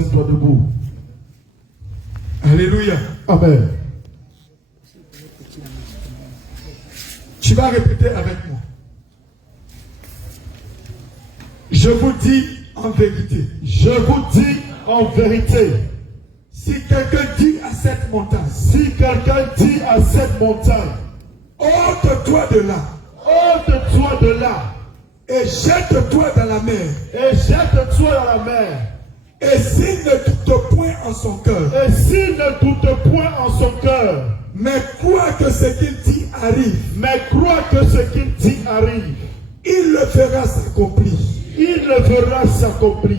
tiens-toi debout. Alléluia. Amen. Tu vas répéter avec moi. Je vous dis en vérité. Je vous dis en vérité. Si quelqu'un dit à cette montagne, Si quelqu'un dit à cette montagne, ôte-toi de là ôte-toi de là et jette-toi dans la mer. et jette-toi dans la mer. Et s'il ne doute point en son cœur, Et s'il ne doute point en son cœur, mais croit que ce qu'il dit arrive, mais croit que ce qu'il dit arrive, il le fera s'accomplir. il le fera s'accomplir.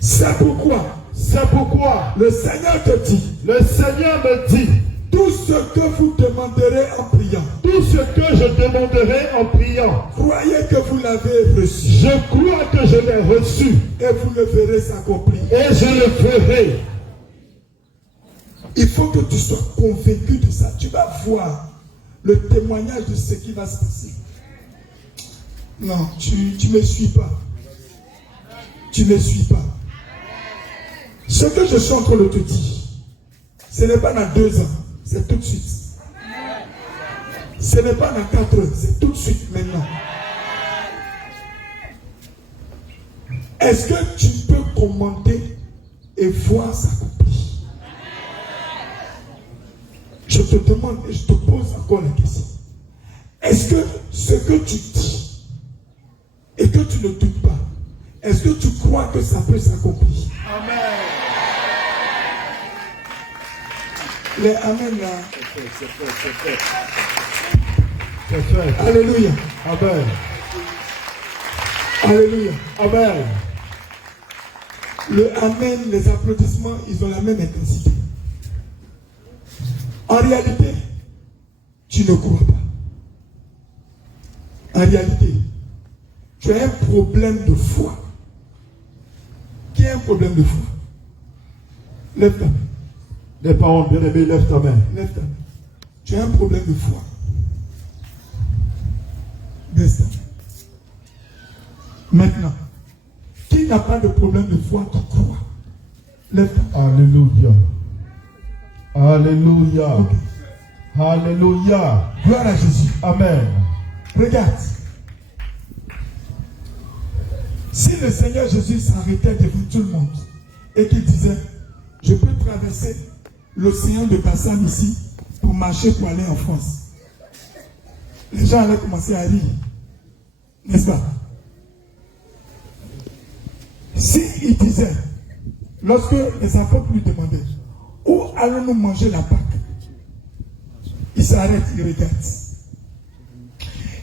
C'est pourquoi C'est pourquoi le Seigneur te dit, le Seigneur me dit, tout ce que vous demanderez en priant, tout ce que je demanderai en priant, croyez que vous l'avez reçu je crois que je l'ai reçu et vous le verrez s'accomplir. et je le ferai. Il faut que tu sois convaincu de ça. Tu vas voir le témoignage de ce qui va se passer. Non, tu ne me suis pas. Tu ne me suis pas. Ce que je suis en train de te dire, ce n'est pas dans 2 ans, c'est tout de suite. Ce n'est pas dans 4 ans, c'est tout de suite maintenant. Est-ce que tu peux commenter et voir s'accomplir? Je te demande et je te pose encore la question. Est-ce que ce que tu dis et que tu ne doutes pas, est-ce que tu crois que ça peut s'accomplir? Amen. Les amen là. C'est fait. Alléluia. Amen. Alléluia. Amen. Le amen, les applaudissements, ils ont la même intensité. En réalité, tu ne crois pas. En réalité, tu as un problème de foi. Qui a un problème de foi? Lève ta main. Les parents bien-aimés, lève ta main. Lève ta main. Tu as un problème de foi. Baisse ta main. Maintenant, qui n'a pas de problème de foi qui croit? Lève ta main. Alléluia. Alléluia. Ok. Alléluia. Gloire à Jésus. Amen. Regarde. Si le Seigneur Jésus s'arrêtait devant tout le monde et qu'il disait, je peux traverser l'océan de Bassam ici pour marcher pour aller en France, les gens allaient commencer à rire. N'est-ce pas? Si il disait, lorsque les apôtres lui demandaient, où allons-nous manger la Pâque? Il s'arrête, il regarde.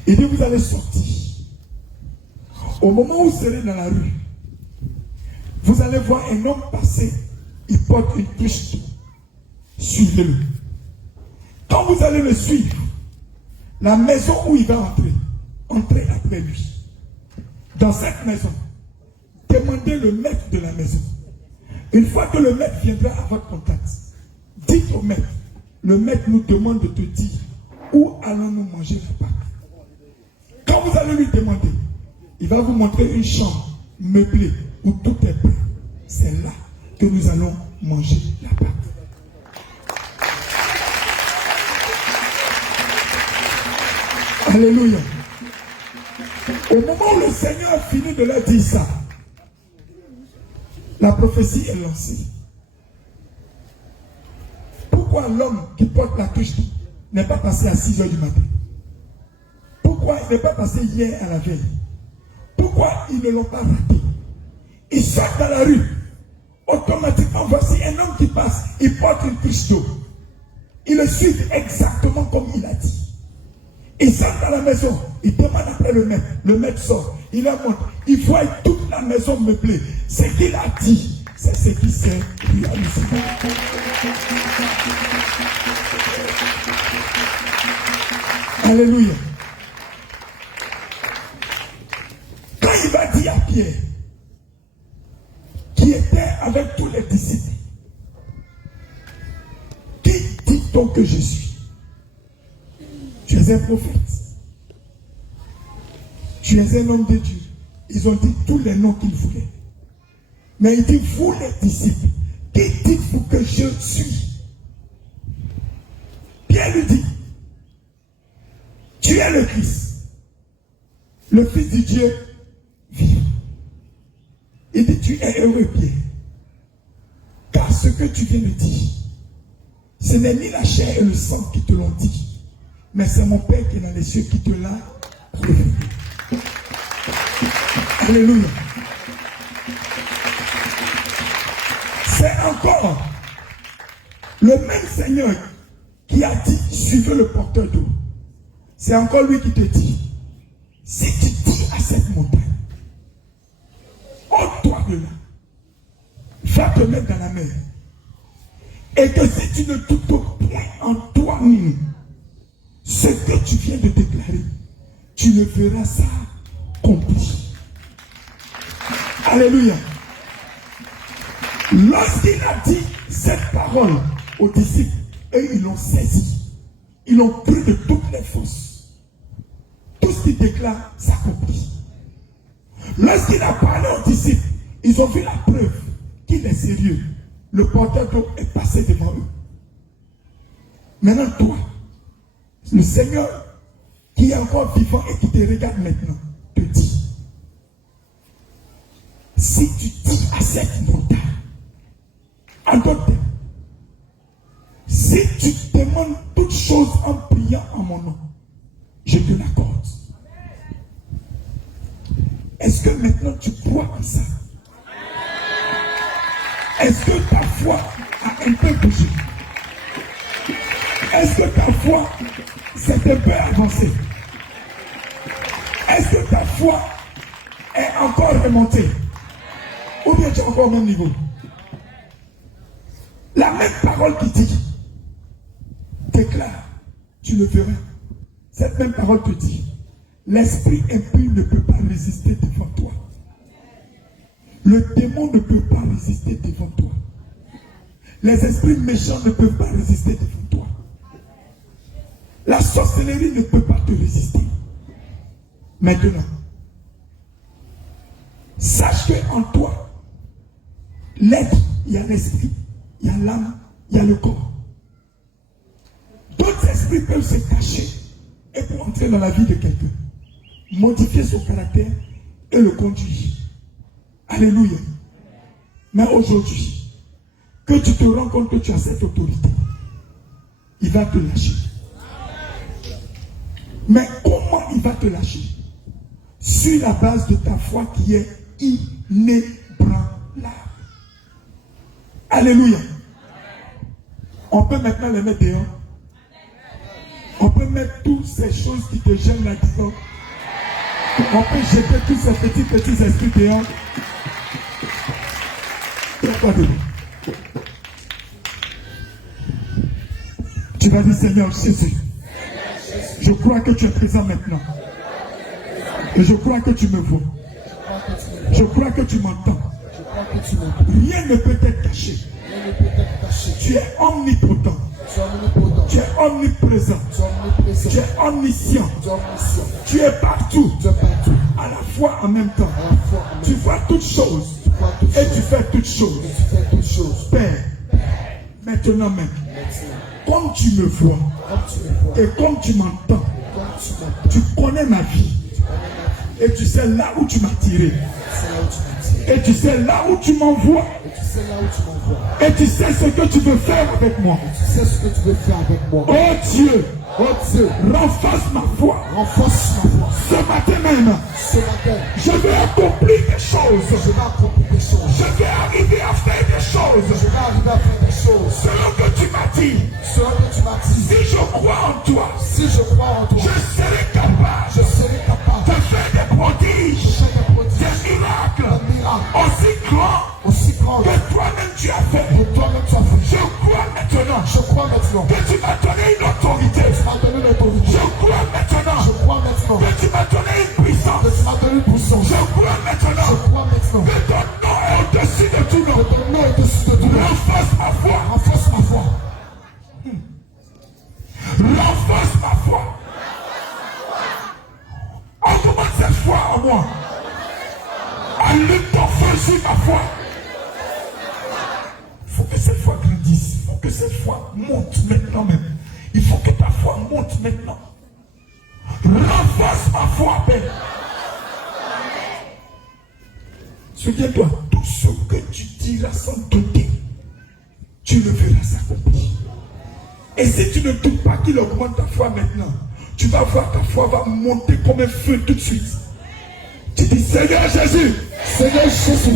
Il dit, vous allez sortir. Au moment où vous serez dans la rue, vous allez voir un homme passer, il porte une touche d'eau. Suivez-le. Quand vous allez le suivre, la maison où il va entrer, entrez après lui. Dans cette maison, demandez le maître de la maison. Une fois que le maître viendra à votre contact, dites au maître, le maître nous demande de te dire où allons-nous manger la Pâque. Quand vous allez lui demander, il va vous montrer une chambre meublée où tout est prêt. C'est là que nous allons manger la Pâque. Alléluia. Au moment où le Seigneur finit de leur dire ça, la prophétie est lancée. Pourquoi l'homme qui porte la touche n'est pas passé à 6 heures du matin? Pourquoi il n'est pas passé hier à la veille? Pourquoi ils ne l'ont pas raté? Ils sortent dans la rue. Automatiquement, voici un homme qui passe. Il porte une touche d'eau. Ils le suivent exactement comme il a dit. Ils sortent dans la maison. Ils demandent après le maître. Le maître sort. Il leur montre. Ils voient toute la maison meublée. Ce qu'il a dit, c'est ce qui s'est réalisé. Alléluia. Quand il va dire à Pierre, qui était avec tous les disciples, qui dit-on que je suis? Tu es un prophète. Tu es un homme de Dieu. Ils ont dit tous les noms qu'ils voulaient. Mais il dit, vous les disciples, qui dites-vous que je suis? Pierre lui dit, tu es le Christ, le Fils du Dieu vivant. Il dit, tu es heureux, Pierre, car ce que tu viens de dire, ce n'est ni la chair et le sang qui te l'ont dit, mais c'est mon Père qui est dans les cieux qui te l'a révélé. Alléluia. C'est encore le même Seigneur qui a dit, suivez le porteur d'eau. C'est encore lui qui te dit, si tu dis à cette montagne, ôte-toi de là, va te mettre dans la mer, et que si tu ne doutes point en toi-même ce que tu viens de déclarer, tu le verras ça accompli. Alléluia. Lorsqu'il a dit cette parole aux disciples, et ils l'ont saisi, ils l'ont pris de toutes les forces. Tout ce qu'il déclare s'accomplit. Lorsqu'il a parlé aux disciples, ils ont vu la preuve qu'il est sérieux. Le porteur d'eau est passé devant eux. Maintenant, toi, le Seigneur qui est encore vivant et qui te regarde maintenant, te dit, si tu dis à cette montagne, en d'autres termes, si tu demandes toutes choses en priant en mon nom, je te l'accorde. Est-ce que maintenant tu crois en ça? Est-ce que ta foi a un peu bougé? Est-ce que ta foi s'est un peu avancée? Est-ce que ta foi est encore remontée? Ou bien tu es encore au même niveau? La même parole qui dit, déclare, tu le verras. Cette même parole te dit, l'esprit impur ne peut pas résister devant toi. Le démon ne peut pas résister devant toi. Les esprits méchants ne peuvent pas résister devant toi. La sorcellerie ne peut pas te résister. Maintenant, sache qu'en toi, l'être, il y a l'esprit, il y a l'âme, il y a le corps. D'autres esprits peuvent se cacher et pour entrer dans la vie de quelqu'un, modifier son caractère et le conduire. Alléluia. Mais aujourd'hui, que tu te rends compte que tu as cette autorité, il va te lâcher. Mais comment il va te lâcher? Sur la base de ta foi qui est inébranlable. Alléluia. On peut maintenant les mettre dehors. On peut mettre toutes ces choses qui te gênent là-dedans. On peut jeter tous ces petits esprits dehors. Pourquoi de nous? Tu vas dire, Seigneur Jésus, je crois que tu es présent maintenant. Et je crois que tu me vois. Je crois que tu m'entends. Rien ne peut être caché. Tu es omnipotent. Tu es omniprésent. Tu es omniscient. Tu es partout. À la fois en même temps. Tu vois toutes choses. Et tu fais toutes choses. Père, maintenant même, comme tu me vois et comme tu m'entends, tu connais ma vie. Et tu sais là où tu m'as tiré. Et tu sais là où tu m'envoies. Et tu sais ce que tu veux faire avec moi. Oh Dieu, renforce ma foi. Ce matin même, je vais accomplir des choses. Je vais arriver à faire des choses. Selon que tu m'as dit. Si je crois en toi, je serai capable de faire des prodiges, des miracles aussi grands que toi-même tu as fait. Je crois maintenant que tu m'as donné une autorité. Je crois maintenant que tu m'as donné une puissance. Je crois maintenant que ton nom est au-dessus de tout nom. Renforce ma foi. Renforce ma foi. Augmente cette foi en moi. Allume ton feu sur ma foi. Amen. Souviens-toi, tout ce que tu diras sans douter, tu le verras s'accomplir. Et si tu ne doutes pas qu'il augmente ta foi maintenant, tu vas voir ta foi va monter comme un feu tout de suite. Tu dis, Seigneur Jésus,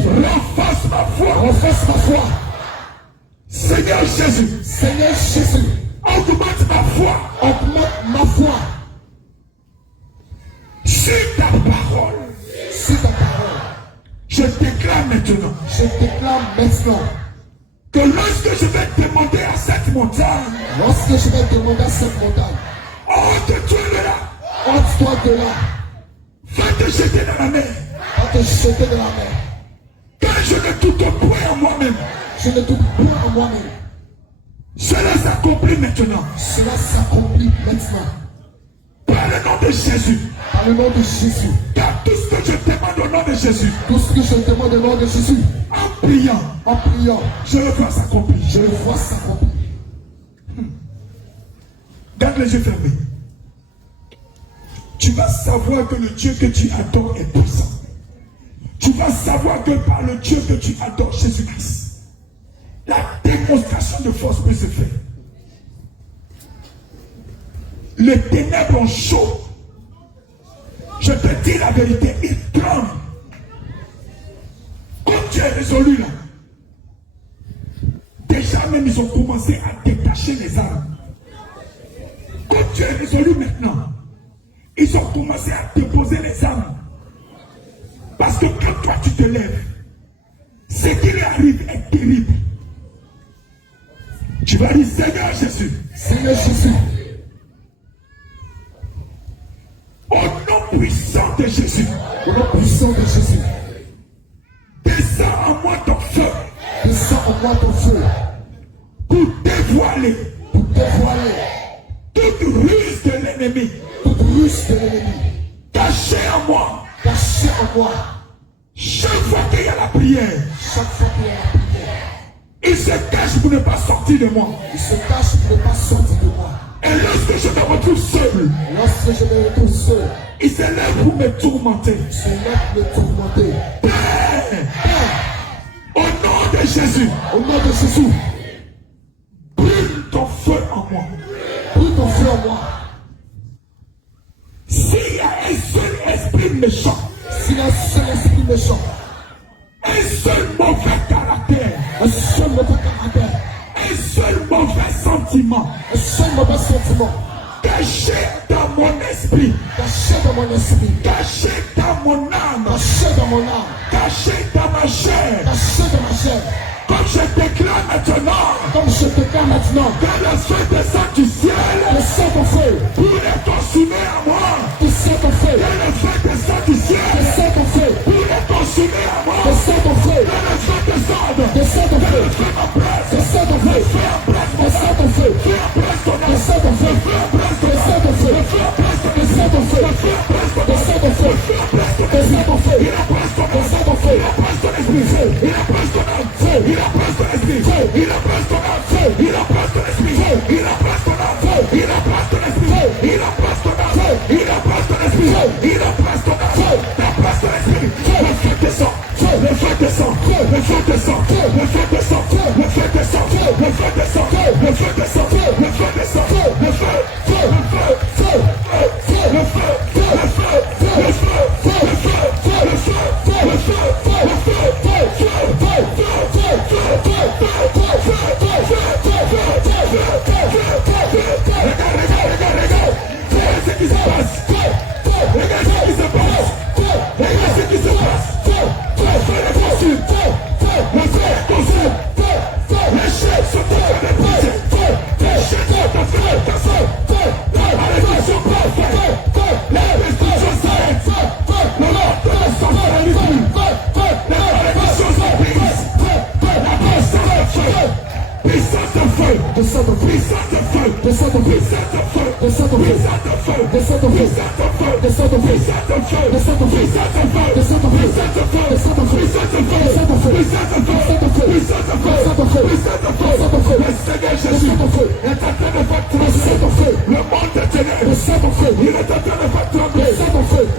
renforce ma foi. Seigneur Jésus, augmente ma foi. Sur ta parole. Je déclare maintenant que lorsque je vais demander à cette montagne, ôte-toi de là, va te jeter dans la mer. Quand je ne doute point en moi-même, cela s'accomplit maintenant. Par le nom de Jésus. Car tout ce que je demande au nom de Jésus. En priant. Je le vois s'accomplir. Garde les yeux fermés. Tu vas savoir que le Dieu que tu adores est puissant. Tu vas savoir que par le Dieu que tu adores, Jésus-Christ, la démonstration de force peut se faire. Les ténèbres ont chaud. Je te dis la vérité, ils tremblent. Comme tu es résolu là, déjà même ils ont commencé à détacher les armes. Comme tu es résolu maintenant, ils ont commencé à déposer les armes. Parce que quand toi tu te lèves, ce qui lui arrive est terrible. Tu vas dire, Seigneur Jésus. Au nom puissant de Jésus. Descends en moi ton feu. Pour dévoiler. Toute ruse de l'ennemi. Caché en moi. Chaque fois qu'il y a la prière. Il se cache pour ne pas sortir de moi. Et lorsque je me retrouve seul, il se lève pour me tourmenter. Père, au nom de Jésus, brûle ton feu en moi. S'il y a un seul esprit méchant, un seul mauvais caractère, un seul mauvais sentiment, caché dans mon esprit, caché dans mon âme, caché dans ma chair, comme je déclare maintenant, que le feu descend du ciel pour les consumer à moi, que le feu descend du ciel pour les consumer à moi, que le feu descende, que le feu m'embrasse, le feu embrasse mon âme, le feu embrasse ton âme, le feu embrasse ton âme, le feu embrasse ton âme, le feu embrasse ton âme, le feu embrasse ton âme, il embrasse ton âme, il embrasse ton esprit, il embrasse ton âme, il embrasse ton esprit, il embrasse ton âme, il embrasse ton esprit, il embrasse ton âme, il embrasse ton esprit, il embrasse ton âme, il embrasse ton esprit, il embrasse ton âme, t'embrasse ton esprit, le feu descend, le feu descend, le feu descend, le feu descend, le feu descend, le feu descend, le feu descend, le feu descend, le feu,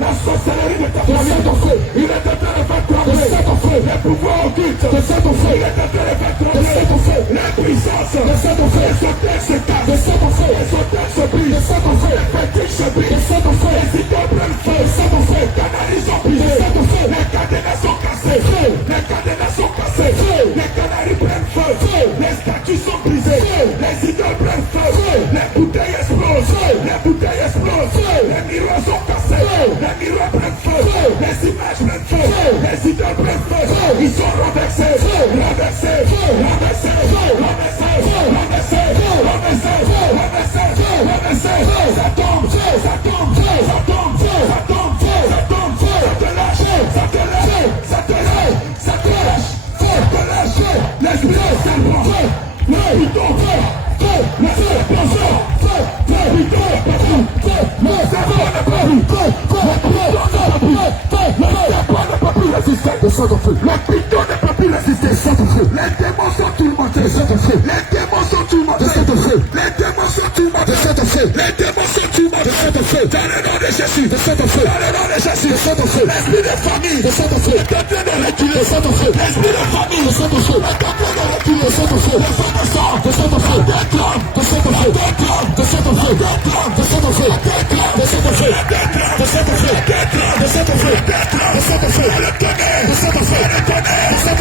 La descends ton feu, descends ton feu, la puissance, descends ton feu, descends ton feu, descends ton feu, descends ton feu, les idées prennent feu, descends ton feu, canaries sont brisées, descends ton feu, les cadenas sont cassées, les cadenas sont cassées, les canaries prennent feu, les statues sont brisées, les idées prennent feu, les bouteilles explosent, les miroirs sont cassés, les miroirs prennent feu, les images prennent feu, les idées prennent feu, ils sont renversés, ça tombe, ça te lâche, l'esprit de serpent, le bouton, le serpent sort, le bouton, le serpent ne peut plus résister, descends ton feu, le bouton ne peut plus résister, descends ton feu, les démons sont tourmentés, descends ton feu, les démons sont tourmentés, descends ton feu, les démons sont tourmentés, descends ton feu, les démons sont tourmentés, descends ton feu, dans le nom de Jésus, descends ton feu, dans le nom de Jésus, descends ton feu, l'esprit de famille, descends ton feu, l'esprit de reculer, descends ton feu, l'esprit de famille, descends ton feu, l'esprit de reculer, descends ton feu, descends ton feu, descends ton feu, descends ton feu, descends ton feu, descends ton feu, descends ton feu, descends ton feu, descends ton feu, descends ton feu, descends ton feu, descends ton feu, descends ton feu, descends ton feu, descends ton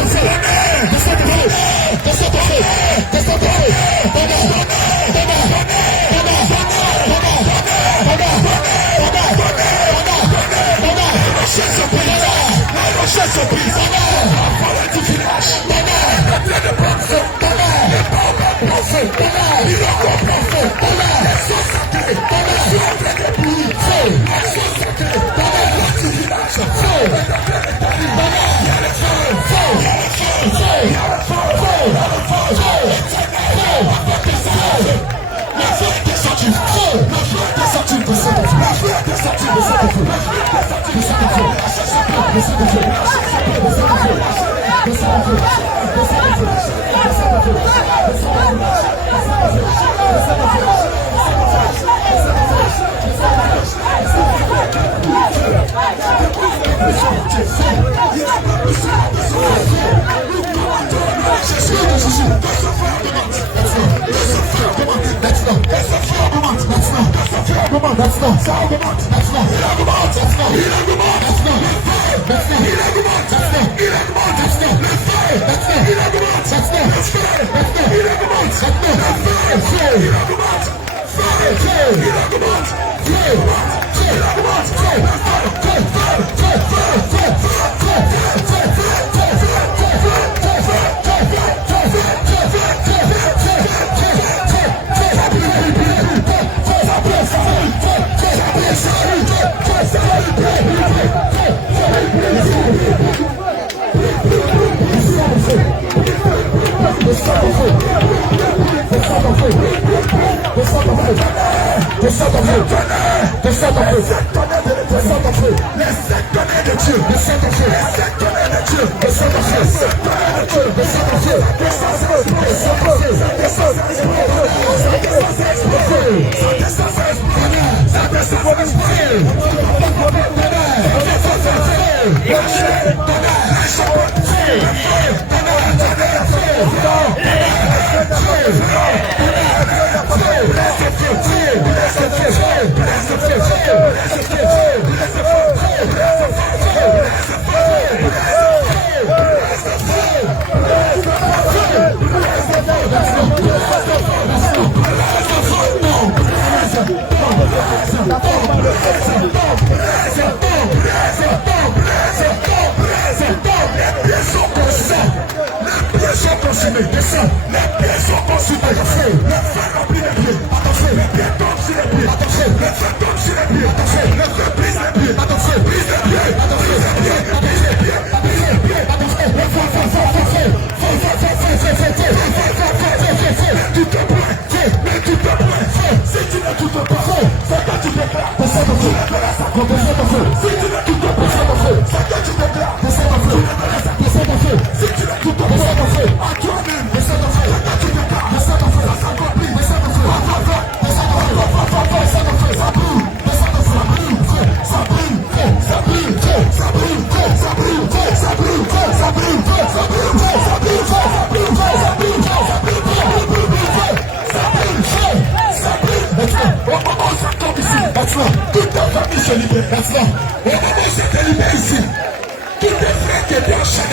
feu, Descends ton feu.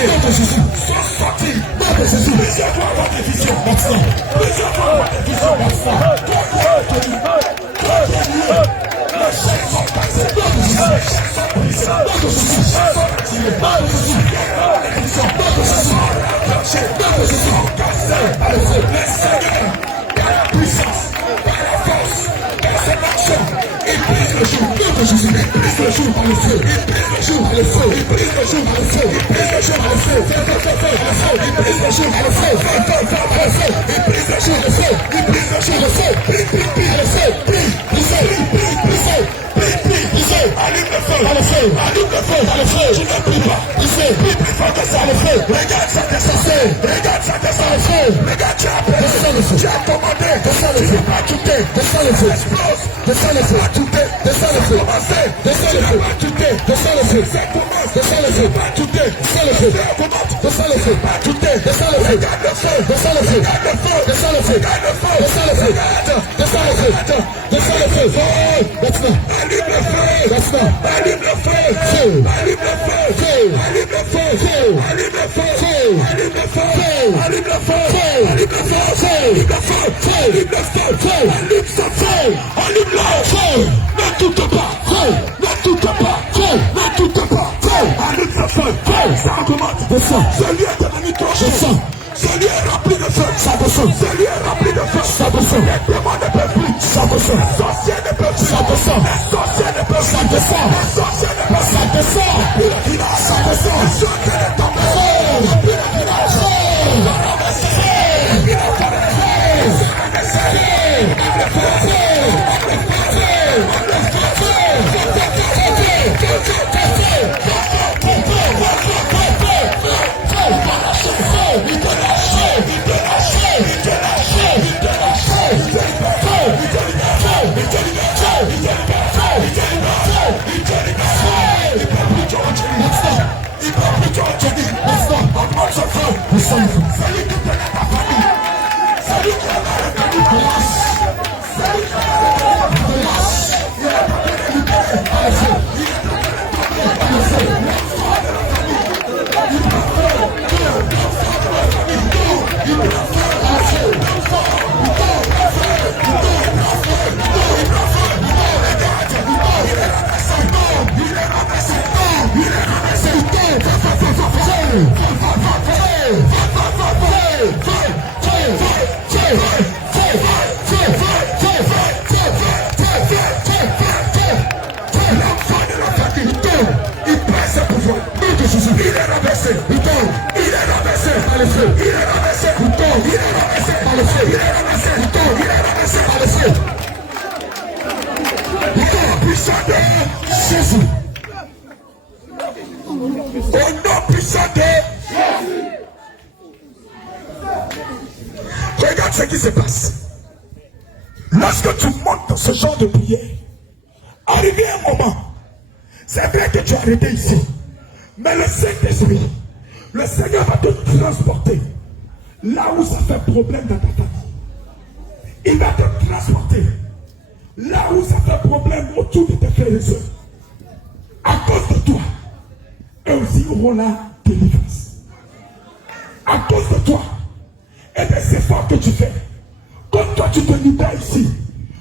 nom de Jésus. Sont sortis. Nom de Jésus. Plusieurs fois avoir des visions. Maintenant. Plusieurs fois avoir des visions. Maintenant. Le chef sont passés. Nom de Jésus. Les chefs sont brisés. Nom de Jésus. Les chefs sont activés. Nom de Jésus. Les visions. Nom de Jésus. Nom de Jésus. Cassés par le feu. Les seigneurs. Par la puissance. Par la force. Par cette action. Il brise le jour. Nom de Jésus. Il brise le jour par le feu. Il brise le jour par le feu. Il brise le jour par le feu. Il brise le jour par le feu. Il brise le jour par le feu. Il brise le jour par le feu. Il brise le jour par le feu. Allume le feu. Dans le feu. Allume le feu. Dans le feu. Tu ne pries pas. Brisez. Plus fort que ça. Le feu. Regarde ça descend. Regarde ça descend. Le feu. Regarde tu as appelé. Descends le feu. Tu as commandé. Descends le feu. Ajouter. Descends le feu. Explose. Descends le feu. Ajouter. Descends le feu. Commencer. Descends le feu. Ajouter. Descends le feu. Ça commence. Descends le feu. Ajouter. Descends le feu. Descends le feu. Ajouter. Descends le feu. Regarde le feu. Descends le feu. Regarde le feu. Descends le feu. Regarde le feu. Descends le feu. Descends le feu. Descends le feu. Maintenant. Allume le feu. Maintenant. Allume le feu. Allume le feu. Allume le feu. Allume le feu. Allume le feu. Allume le feu. Allume le feu. Allume le feu. Allume le feu. Allume ce feu. Allume le feu. Ne doute pas. Ne doute pas. Ne doute pas. Allume ce feu. Ça augmente. Celui est devenu trop chaud. Celui est rempli de feu. Ça descend. Celui est rempli de feu. Ça descend. Les démons ne peuvent plus. Ça descend. Les sorciers ne peuvent plus. Ça descend. Les sorciers ne peuvent plus. Ça descend. Les sorciers ne peuvent plus. Ça descend. Ça descend. Les sorciers ne peuvent Regarde ce qui se passe. Lorsque tu montes dans ce genre de prière, arrivé un moment, c'est vrai que tu as arrêté ici, mais le Saint-Esprit, le Seigneur va te transporter là où ça fait problème dans ta famille. Il va te transporter là où ça fait problème autour de tes frères et soeurs. À cause de toi, eux aussi auront la délivrance. À cause de toi et des efforts que tu fais, quand toi tu te libères ici,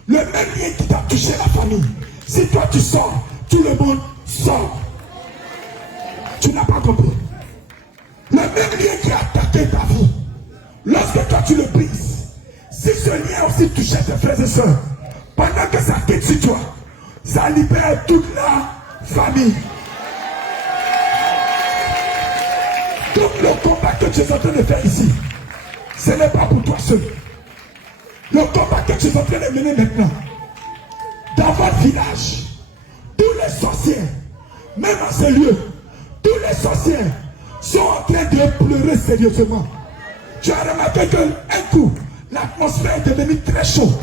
le même lien qui t'a touché la famille, si toi tu sors, tout le monde sort. Tu n'as pas compris. Le même lien qui a attaqué ta vie, lorsque toi tu le brises, si ce lien aussi touchait tes frères et soeurs, pendant que ça quitte sur toi, ça libère toute la famille. Donc le combat que tu es en train de faire ici, ce n'est pas pour toi seul. Le combat que tu es en train de mener maintenant, dans votre village, tous les sorciers, même à ce lieu, tous les sorciers sont en train de pleurer sérieusement. Tu as remarqué qu'un coup, l'atmosphère est devenue très chaude.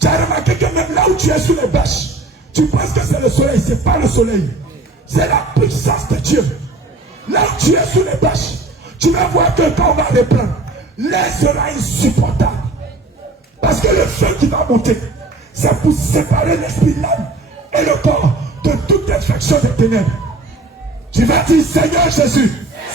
Tu as remarqué que même là où tu es sous les bâches, tu penses que c'est le soleil, ce n'est pas le soleil. C'est la puissance de Dieu. Là où tu es sous les bâches, tu vas voir que quand on va reprendre, l'air sera insupportable. Parce que le feu qui va monter, c'est pour séparer l'esprit, l'âme et le corps de toute infection des ténèbres. Tu vas dire, Seigneur Jésus,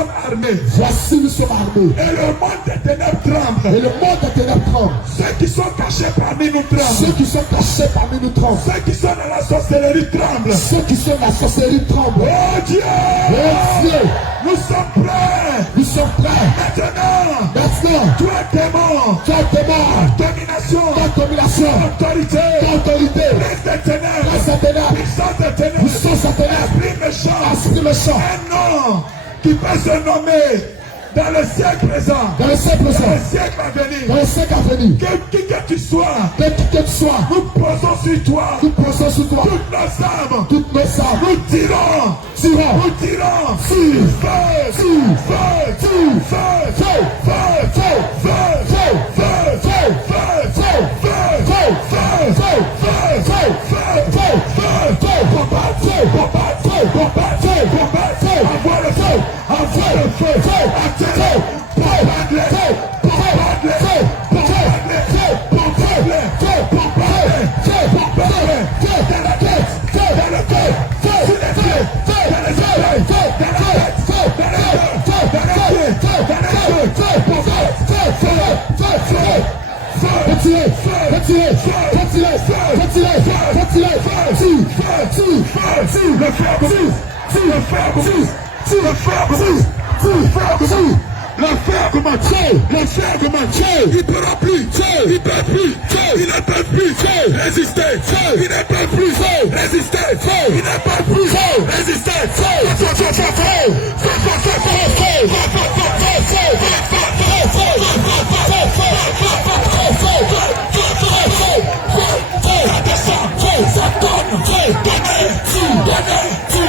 sommes armés. Voici, nous sommes armés. Et le monde des ténèbres tremble. Et le monde des ténèbres tremble. Ceux qui sont cachés parmi nous tremblent. Ceux qui sont cachés parmi nous tremblent. Ceux qui sont dans la sorcellerie tremblent. Ceux qui sont dans la sorcellerie tremblent. Oh Dieu! Oh Dieu! Nous sommes prêts. Nous sommes prêts. Maintenant, toi démon, domination, autorité, prince des ténèbres, puissance des ténèbres, esprit méchant, un nom qui peut se nommer dans le siècle présent, dans le siècle à venir, qui que tu sois, nous posons sur toi, toutes nos armes, nous tirons, le fer de Mathieu, il ne pourra plus, il ne peut plus résister, il ne peut plus résister, il ne peut plus résister, ils sont en train de fuir, ils sont en train de tomber, ils sont en train de courir, ils sont en train de fuir, ils sont en train de fuir, ils sont en train de reculer.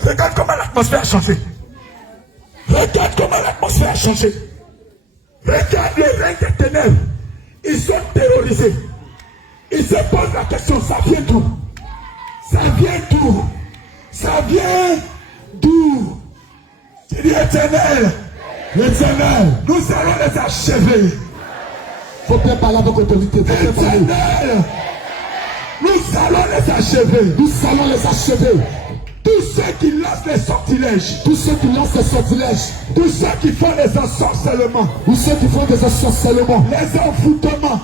Regarde comment l'atmosphère a changé. Regarde comment l'atmosphère a changé. Regarde les règnes des ténèbres. Ils sont terrorisés. Ils se posent la question, ça vient d'où? Ça vient d'où? Ça vient d'où? C'est dit éternel. L'éternel. Nous allons les achever. Faut bien parler avec autorité. Éternel. Nous allons les achever. Nous allons les achever. Tous ceux qui lancent les sortilèges, tous ceux qui lancent les sortilèges, tous ceux qui font les ensorcellements, tous ceux qui font des ensorcellements, les envoûtements,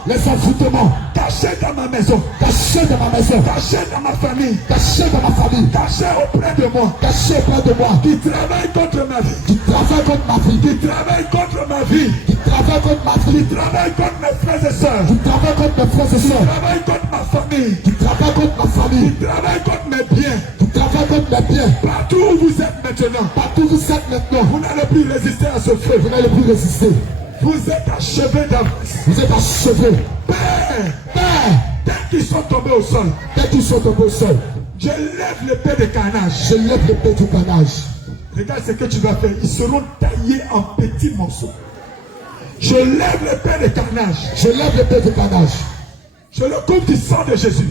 cachés dans ma maison, cachés dans ma maison, cachés dans ma famille, cachés dans ma famille, cachés auprès de moi, cachés auprès de moi, qui travaillent contre ma vie, qui travaillent contre ma vie, qui travaillent contre ma vie, qui travaillent contre ma vie, qui travaillent contre mes frères et sœurs, qui travaillent contre mes frères et qui sœurs, travaillent contre ma famille, qui travaillent contre ma famille, qui travaillent contre mes biens, qui travaillent contre mes biens. Partout où vous êtes maintenant, vous n'allez plus résister à ce feu. Vous n'allez plus résister. Vous êtes achevés d'avance. Vous êtes achevés. Père, dès qu'ils sont tombés au sol, je lève l'épée de carnage. Je lève l'épée du carnage. Regarde ce que tu vas faire. Ils seront taillés en petits morceaux. Je lève l'épée de carnage. Je lève l'épée de carnage. Je le coupe du sang de Jésus.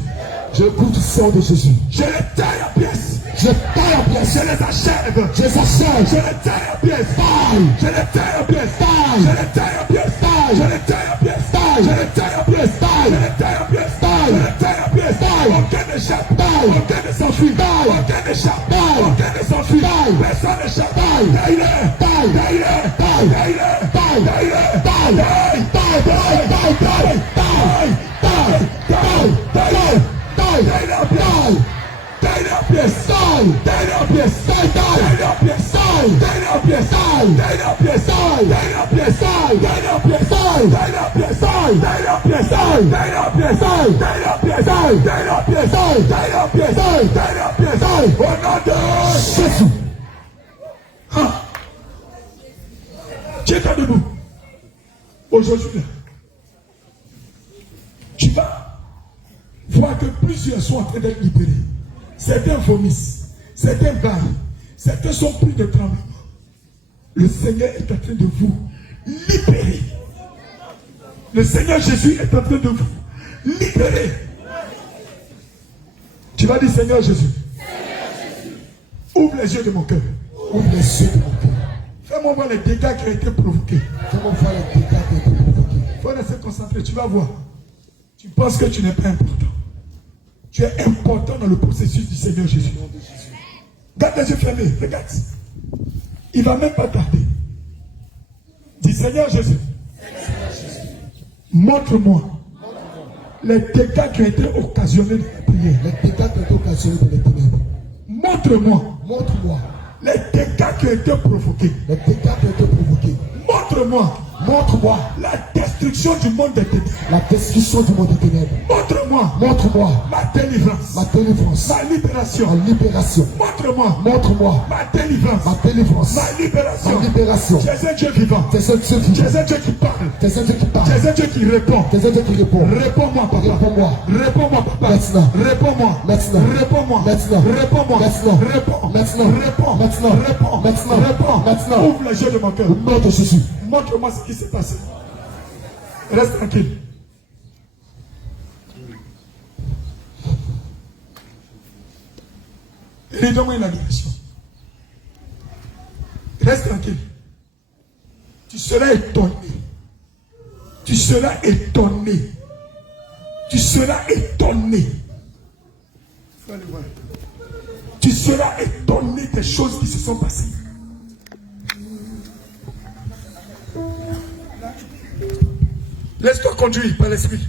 Je coupe du sang de Jésus. Je les taille à pièces. Je taille à pièces. Je les achève. Je les achève. Je les taille à pièces. Taille. Je les taille à pièces. Taille. Je les taille à pièces. Taille. Je les taille à pièces. Taille. Je les taille à pièces. Taille. Je les taille à pièces. Taille. Je les taille à pièces. Taille. Ok, n'échappe. Aucun ne s'enfuit. Aucun n'échappe. Aucun ne s'enfuit. Personne n'échappe. Au nom de Jésus. Tiens-toi debout. Aujourd'hui, tu vas voir que plusieurs sont en train d'être libérés. Certains vomissent, certains baillent, certains sont pris de tremblement. Le Seigneur est en train de vous libérer. Le Seigneur Jésus est en train de vous libérer. Tu vas dire Seigneur Jésus. Ouvre les yeux de mon cœur. Ouvre les yeux de mon cœur. Fais-moi voir les dégâts qui ont été provoqués. Fais-moi voir les dégâts qui ont été provoqués. Il faut rester concentré, tu vas voir. Tu penses que tu n'es pas important. Tu es important dans le processus du Seigneur Jésus. Garde les yeux fermés, regarde. Il ne va même pas tarder. Dis Seigneur Jésus, montre-moi les dégâts qui ont été occasionnés de la prière. Les dégâts qui ont été occasionnés de la ténèbres. Montre-moi les dégâts qui ont été provoqués. Les dégâts qui ont été provoqués. Montre-moi la destruction du monde des ténèbres. La destruction du monde des ténèbres. Montre-moi ma délivrance. Ma délivrance. Ma libération. Ma libération. Montre-moi ma délivrance. Ma délivrance. Ma libération. Ma libération. Tu es un Dieu vivant. Tu es un Dieu vivant. Tu es un Dieu qui parle. Tu es un Dieu qui parle. Tu es un Dieu qui répond. Tu es un Dieu qui répond. Réponds-moi, papa. Réponds-moi. Réponds-moi, papa. Maintenant. Réponds-moi. Maintenant. Réponds-moi. Maintenant. Réponds-moi. Maintenant. Réponds. Maintenant. Réponds. Maintenant. Réponds. Maintenant. Réponds. Maintenant. Ouvre les yeux de mon cœur. Au nom de Jésus. Montre-moi ce qui s'est passé. Reste tranquille. Et donne-moi une adoration. Reste tranquille. Tu seras étonné. Tu seras étonné. Tu seras étonné. Faut aller voir. Tu seras étonné des choses qui se sont passées. Laisse-toi conduire par l'esprit.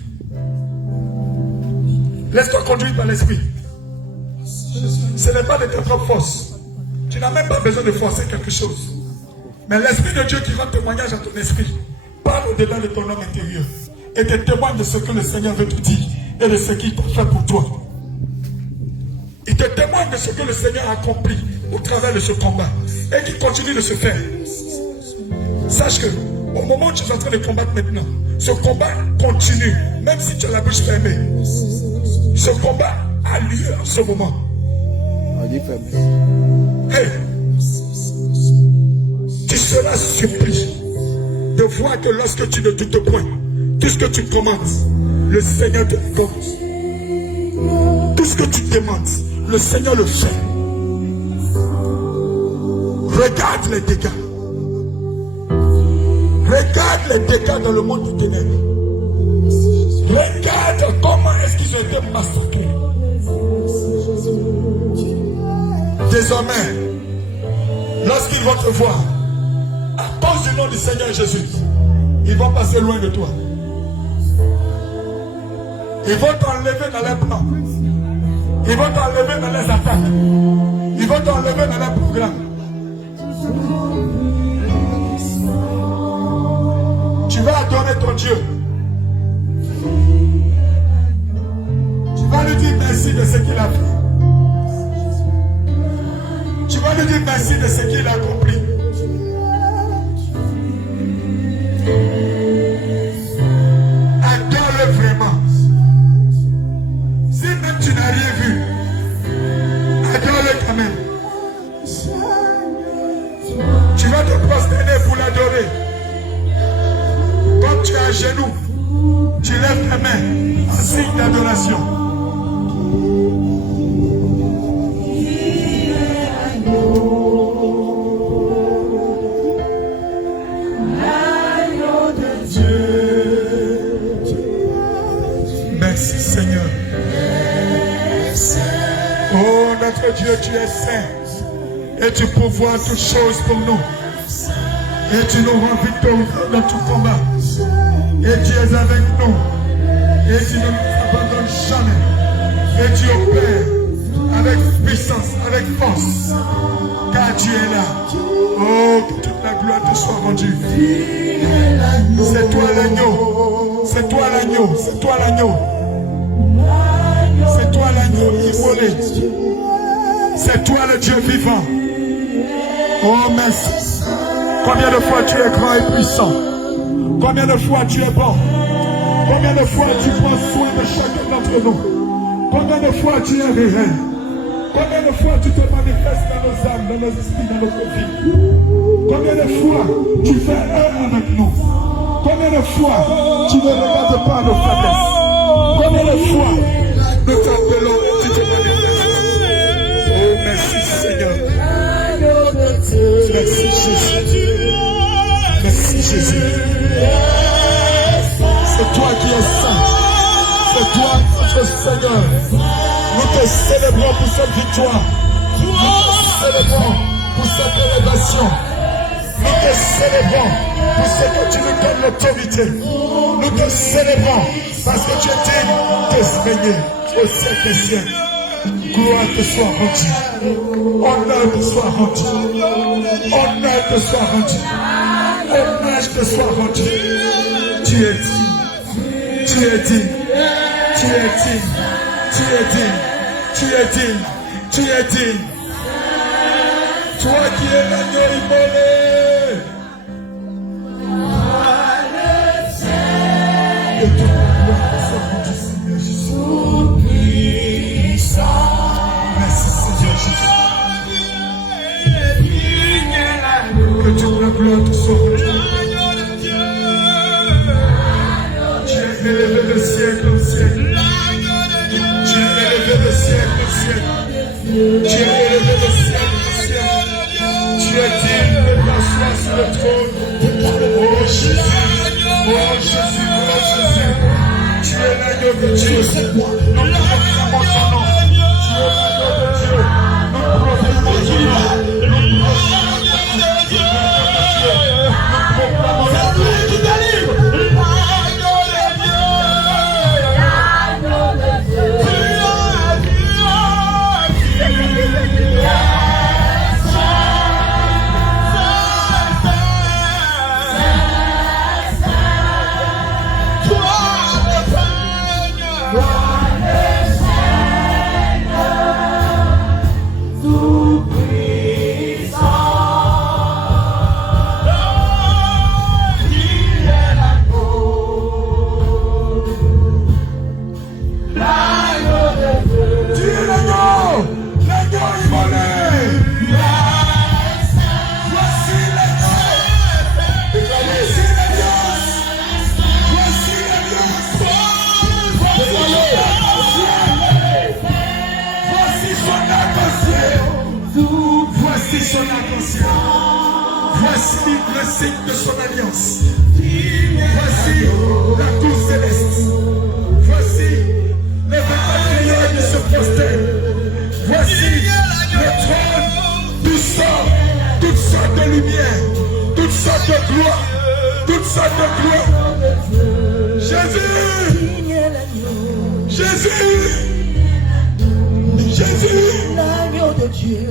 Laisse-toi conduire par l'esprit. Ce n'est pas de ta propre force. Tu n'as même pas besoin de forcer quelque chose. Mais l'Esprit de Dieu qui rend témoignage à ton esprit parle au-delà de ton homme intérieur et te témoigne de ce que le Seigneur veut te dire et de ce qu'il t'a fait pour toi. Il te témoigne de ce que le Seigneur a accompli au travers de ce combat et qui continue de se faire. Sache que au moment où tu es en train de combattre maintenant, ce combat continue, même si tu as la bouche fermée. Ce combat a lieu en ce moment. Hey, tu seras surpris de voir que lorsque tu ne doutes point, tout ce que tu commandes, le Seigneur te accorde. Tout ce que tu demandes, le Seigneur le fait. Regarde les dégâts. Regarde les dégâts dans le monde du ténèbres. Regarde comment est-ce qu'ils ont été massacrés. Désormais, lorsqu'ils vont te voir, à cause du nom du Seigneur Jésus, ils vont passer loin de toi. Ils vont t'enlever dans leurs plans. Ils vont t'enlever dans les attaques. Ils vont t'enlever dans leurs programmes. Tu vas adorer ton Dieu. Tu vas lui dire merci de ce qu'il a fait. Tu vas lui dire merci de ce qu'il a accompli. Adore-le vraiment. Si même tu n'as rien vu, adore-le quand même. Tu vas te prosterner pour l'adorer. Comme tu es à genoux, tu lèves ta main en signe d'adoration. Merci Seigneur. Oh, notre Dieu, tu es saint. Et tu pourvois toutes choses pour nous. Et tu nous rends victorieux dans tout combat. Et tu es avec nous. Et tu ne nous abandonnes jamais. Et tu opères avec puissance, avec force. Car tu es là. Oh, que toute la gloire te soit rendue. C'est toi l'agneau. C'est toi l'agneau. C'est toi l'agneau. C'est toi l'agneau immolé. C'est toi le Dieu vivant. Oh, merci. Combien de fois tu es grand et puissant? Combien de fois tu es bon? Combien de fois tu prends soin de chacun d'entre nous? Combien de fois tu es réel? Combien de fois tu te manifestes dans nos âmes, dans nos esprits, dans notre vie? Combien de fois tu fais un avec nous? Combien de fois tu ne regardes pas nos faiblesses? Combien de fois nous t'appelons et tu te manifestes? Oh, merci Seigneur. Merci Jésus. Merci Jésus. C'est toi qui es saint. C'est toi notre Seigneur. Nous te célébrons pour cette victoire. Nous te célébrons pour cette élévation. Nous te célébrons pour ce que tu nous donnes l'autorité. Nous te célébrons parce que tu es digne de se régner au siècle des siècles. Gloire te soit rendue. Honneur te soit rendu. Honneur te soit rendu. Hommage te soit rendu. Tu es digne. Tu es digne. Tu es digne. Tu es digne. Tu es digne. Tu es digne. Toi qui es l'agneau immolé. Et toute la gloire te soit rendue, Seigneur Jésus. Merci Seigneur Jésus. Que toute la gloire te soit rendue. Tu es élevé de siècle en siècle. Tu es élevé de siècle en siècle. Tu es élevé de siècle en siècle. Tu es digne de t'asseoir sur le trône. Oh Jésus, oh Jésus, oh Jésus. Tu es l'agneau de Dieu. Nous proclamons ton nom. Tu es l'agneau de Dieu. Nous proclamons ton nom. Nous proclamons ton nom. Qui délivre. Voici le signe de son alliance. Voici la cour céleste. Voici les 24 milliards qui se prosternent. Voici le trône du sang, toutes sortes de lumière, toutes sortes de gloire, toutes sortes de gloire. Jésus, Jésus, Jésus, l'agneau de Dieu.